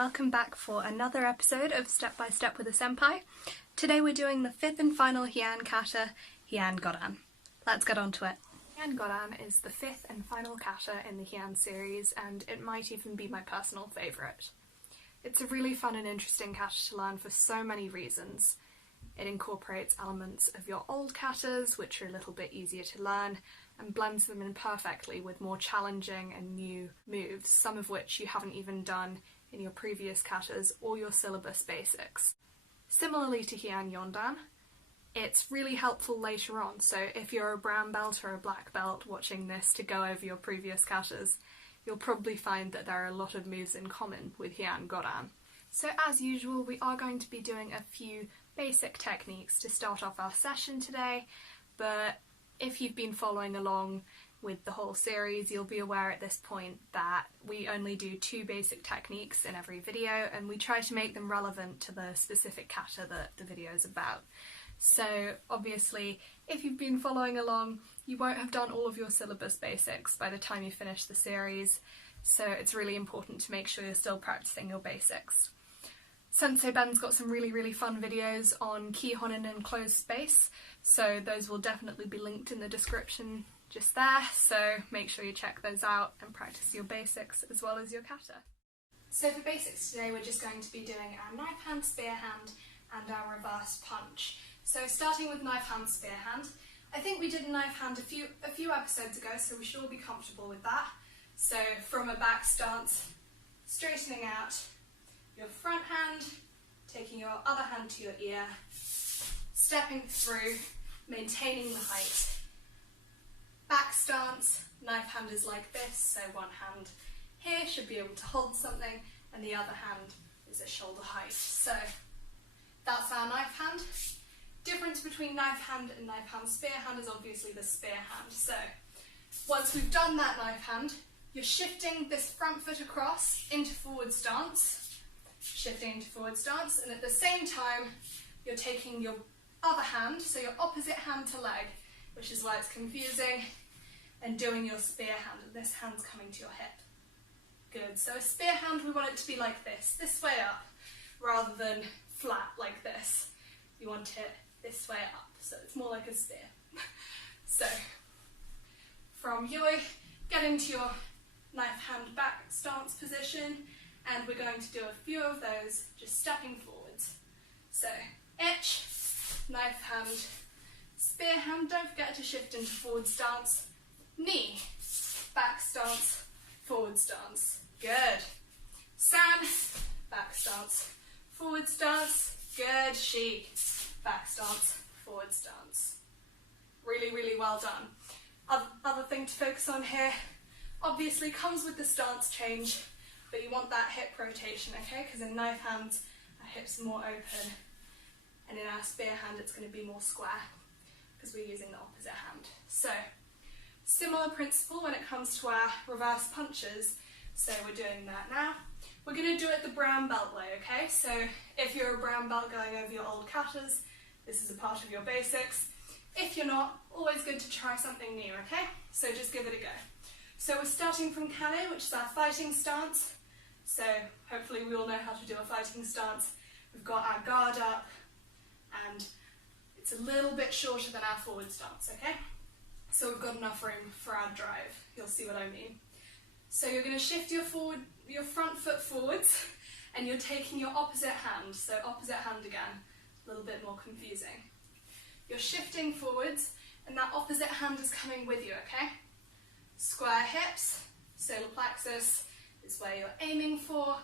welcome back for another episode of Step by Step with a Senpai. Today we're doing the fifth and final Heian kata, Heian Godan. Let's get on to it. Heian Godan is the fifth and final kata in the Heian series, and it might even be my personal favourite. It's a really fun and interesting kata to learn for so many reasons. It incorporates elements of your old katas, which are a little bit easier to learn, and blends them in perfectly with more challenging and new moves, some of which you haven't even done in your previous katas or your syllabus basics. Similarly to Heian Godan, it's really helpful later on, so if you're a brown belt or a black belt watching this to go over your previous katas, you'll probably find that there are a lot of moves in common with Heian Godan. So as usual, we are going to be doing a few basic techniques to start off our session today, but if you've been following along with the whole series, you'll be aware at this point that we only do 2 basic techniques in every video, and we try to make them relevant to the specific kata that the video is about. So obviously, if you've been following along, you won't have done all of your syllabus basics by the time you finish the series, so it's really important to make sure you're still practicing your basics. Sensei Ben's got some really fun videos on Kihon in enclosed space, so those will definitely be linked in the description just there, so make sure you check those out and practice your basics as well as your kata. So for basics today, we're just going to be doing our knife hand, spear hand and our reverse punch. So starting with knife hand, spear hand. I think we did a knife hand a few episodes ago, so we should all be comfortable with that. So from a back stance, straightening out your front hand, taking your other hand to your ear, stepping through, maintaining the height. Back stance, knife hand is like this, so one hand here should be able to hold something, and the other hand is at shoulder height. So that's our knife hand. Difference between knife hand and knife hand spear hand is obviously the spear hand. So once we've done that knife hand, you're shifting this front foot across into forward stance, shifting into forward stance, and at the same time you're taking your other hand, so your opposite hand to leg, which is why it's confusing, and doing your spear hand, and this hand's coming to your hip. Good, so a spear hand we want it to be like this way up, rather than flat like this. You want it this way up, so it's more like a spear. So from you get into your knife hand back stance position, and we're going to do a few of those, just stepping forwards. So, etch, knife hand, spear hand, don't forget to shift into forward stance, knee, back stance, forward stance, good. San, back stance, forward stance, good. Shi, back stance, forward stance. Really well done. Other thing to focus on here, obviously comes with the stance change, but you want that hip rotation, okay? Because in knife hands, our hips are more open, and in our spear hand, it's going to be more square, because we're using the opposite hand. So, similar principle when it comes to our reverse punches. So we're doing that now. We're going to do it the brown belt way, okay? So if you're a brown belt going over your old katas, this is a part of your basics. If you're not, always good to try something new, okay? So just give it a go. So we're starting from kane, which is our fighting stance. So hopefully we all know how to do a fighting stance. We've got our guard up, and it's a little bit shorter than our forward stance, okay? So we've got enough room for our drive. You'll see what I mean. So you're going to shift your front foot forwards, and you're taking your opposite hand. So opposite hand again, a little bit more confusing. You're shifting forwards, and that opposite hand is coming with you, okay? Square hips, solar plexus is where you're aiming for,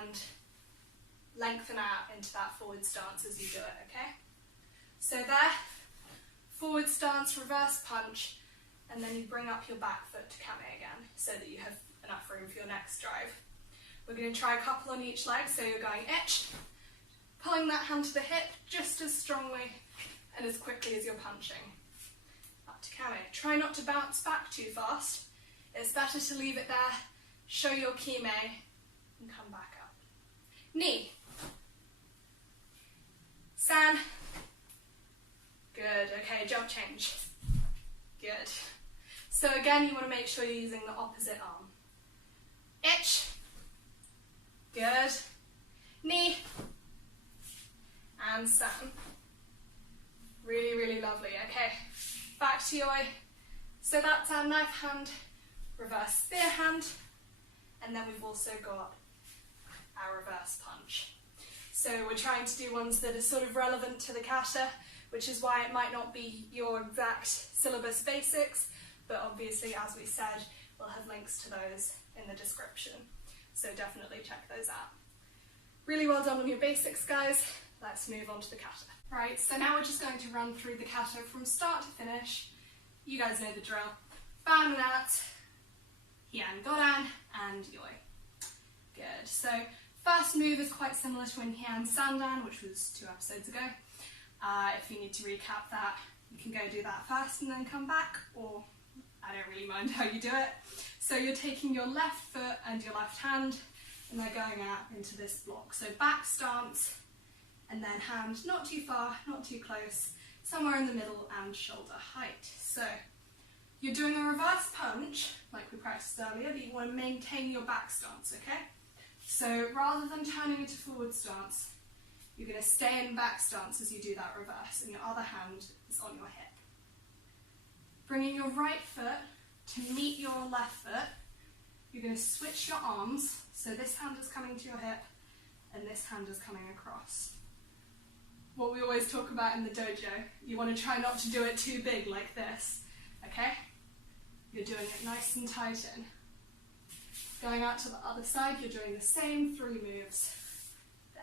and lengthen out into that forward stance as you do it, okay? So there, forward stance, reverse punch, and then you bring up your back foot to kame again, so that you have enough room for your next drive. We're going to try a couple on each leg, so you're going etch, pulling that hand to the hip just as strongly and as quickly as you're punching. Up to kame. Try not to bounce back too fast. It's better to leave it there, show your kime, and come back up. Knee. San. Good, okay, jump change. Good. So again, you want to make sure you're using the opposite arm. Etch. Good. Knee and san. Really, really lovely. Okay, back to yoi. So that's our knife hand, reverse spear hand, and then we've also got our reverse punch. So we're trying to do ones that are sort of relevant to the kata, which is why it might not be your exact syllabus basics, but obviously, as we said, we'll have links to those in the description. So definitely check those out. Really well done on your basics, guys. Let's move on to the kata. Right, so now we're just going to run through the kata from start to finish. You guys know the drill. Ban Nat, Heian Godan, and yoi. Good. So first move is quite similar to in Heian Sandan, which was 2 episodes ago. If you need to recap that, you can go do that first and then come back, or I don't really mind how you do it. So you're taking your left foot and your left hand, and they're going out into this block. So back stance, and then hand not too far, not too close, somewhere in the middle and shoulder height. So you're doing a reverse punch, like we practiced earlier, but you want to maintain your back stance, okay? So rather than turning into forward stance, you're going to stay in back stance as you do that reverse, and your other hand is on your hip. Bringing your right foot to meet your left foot, you're going to switch your arms, so this hand is coming to your hip, and this hand is coming across. What we always talk about in the dojo, you want to try not to do it too big like this, okay? You're doing it nice and tight in. Going out to the other side, you're doing the same 3 moves. There.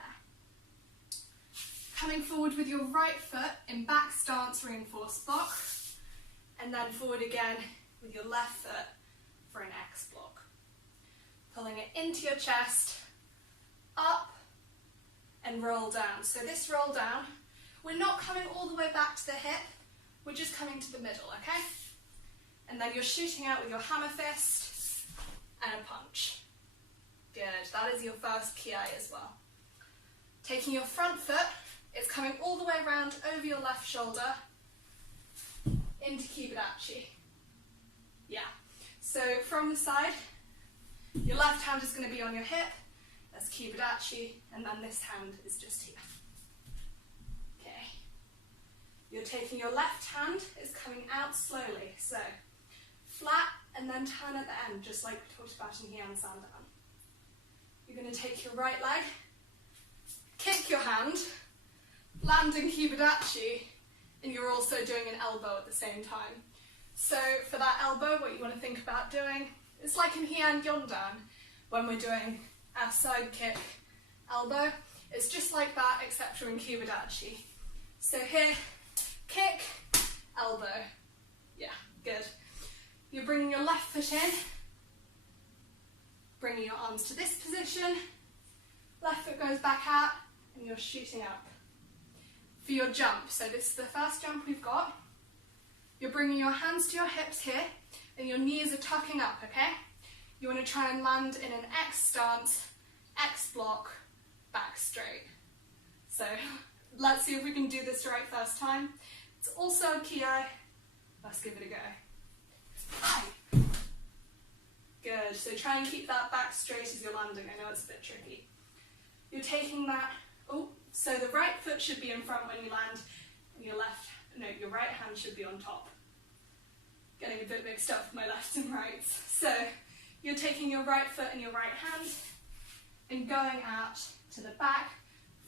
Coming forward with your right foot in back stance, reinforced block, and then forward again with your left foot for an X block. Pulling it into your chest, up, and roll down. So this roll down, we're not coming all the way back to the hip, we're just coming to the middle, okay? And then you're shooting out with your hammer fist and a punch. Good, that is your first ki as well. Taking your front foot, it's coming all the way around over your left shoulder into Kibidachi. Yeah, so from the side, your left hand is going to be on your hip, that's Kibidachi, and then this hand is just here. Okay. You're taking your left hand, is coming out slowly, so flat and then turn at the end, just like we talked about in Heian Sandan. You're going to take your right leg, kick your hand, landing Kibidachi, and you're also doing an elbow at the same time. So for that elbow, what you want to think about doing, it's like in Heian Godan, when we're doing our side kick elbow, it's just like that except for in Kibidachi. So here, kick, elbow. Yeah, good. You're bringing your left foot in, bringing your arms to this position, left foot goes back out, and you're shooting up. For your jump, so this is the first jump we've got, you're bringing your hands to your hips here, and your knees are tucking up, okay? You want to try and land in an X stance, X block, back straight. So let's see if we can do this right first time. It's also a ki. Let's give it a go. Hi. Good, so try and keep that back straight as you're landing. I know it's a bit tricky. You're taking that, so the right foot should be in front when you land, and your right hand should be on top. Getting a bit mixed up with my lefts and rights. So you're taking your right foot in your right hand and going out to the back,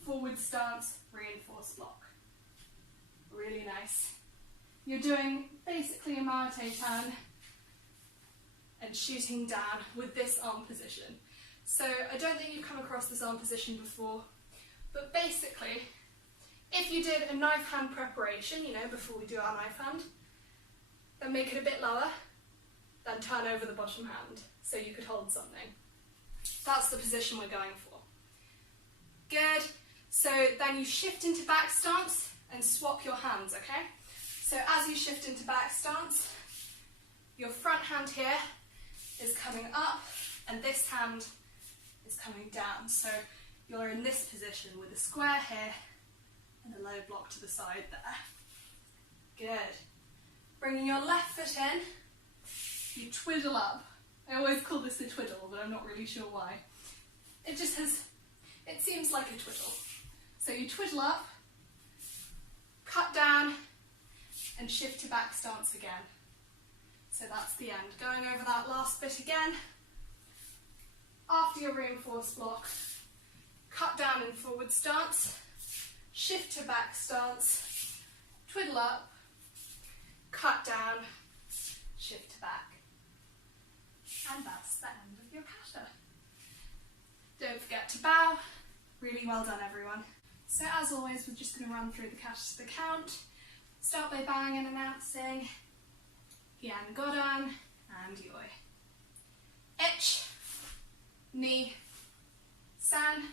forward stance, reinforced block. Really nice. You're doing basically a Mate turn and shooting down with this arm position. So I don't think you've come across this arm position before, but basically, if you did a knife hand preparation, before we do our knife hand, then make it a bit lower, then turn over the bottom hand, so you could hold something. That's the position we're going for. Good. So then you shift into back stance and swap your hands, okay? So as you shift into back stance, your front hand here is coming up, and this hand is coming down. So you're in this position with a square here and a low block to the side there. Good. Bringing your left foot in, you twiddle up. I always call this a twiddle, but I'm not really sure why. it seems like a twiddle. So you twiddle up, cut down, and shift to back stance again. So that's the end. Going over that last bit again. After your reinforced block, cut down in forward stance, shift to back stance, twiddle up, cut down, shift to back. And that's the end of your kata. Don't forget to bow. Really well done, everyone. So as always, we're just going to run through the kata to the count. Start by bowing and announcing Heian Godan and Yoi. Ich, ni, san,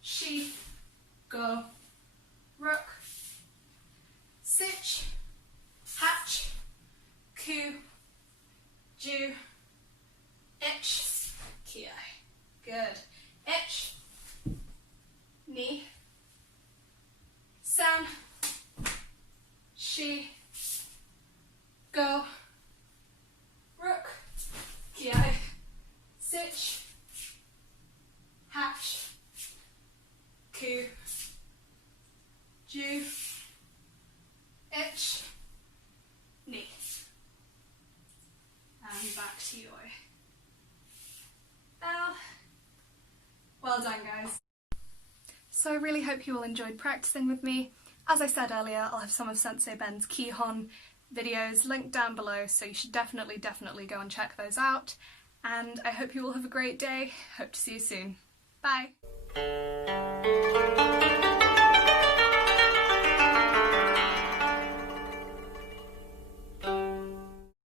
shi, go, rook, sich, hatch, ku, ju, ich, kiai. Good. Ich, ni, san, shi, go, rook, kiai, sich, hatch, ku, ju, ich, ni. And back to Yoi. Bow. Well done, guys. So I really hope you all enjoyed practicing with me. As I said earlier, I'll have some of Sensei Ben's Kihon videos linked down below, so you should definitely go and check those out. And I hope you all have a great day. Hope to see you soon. Bye!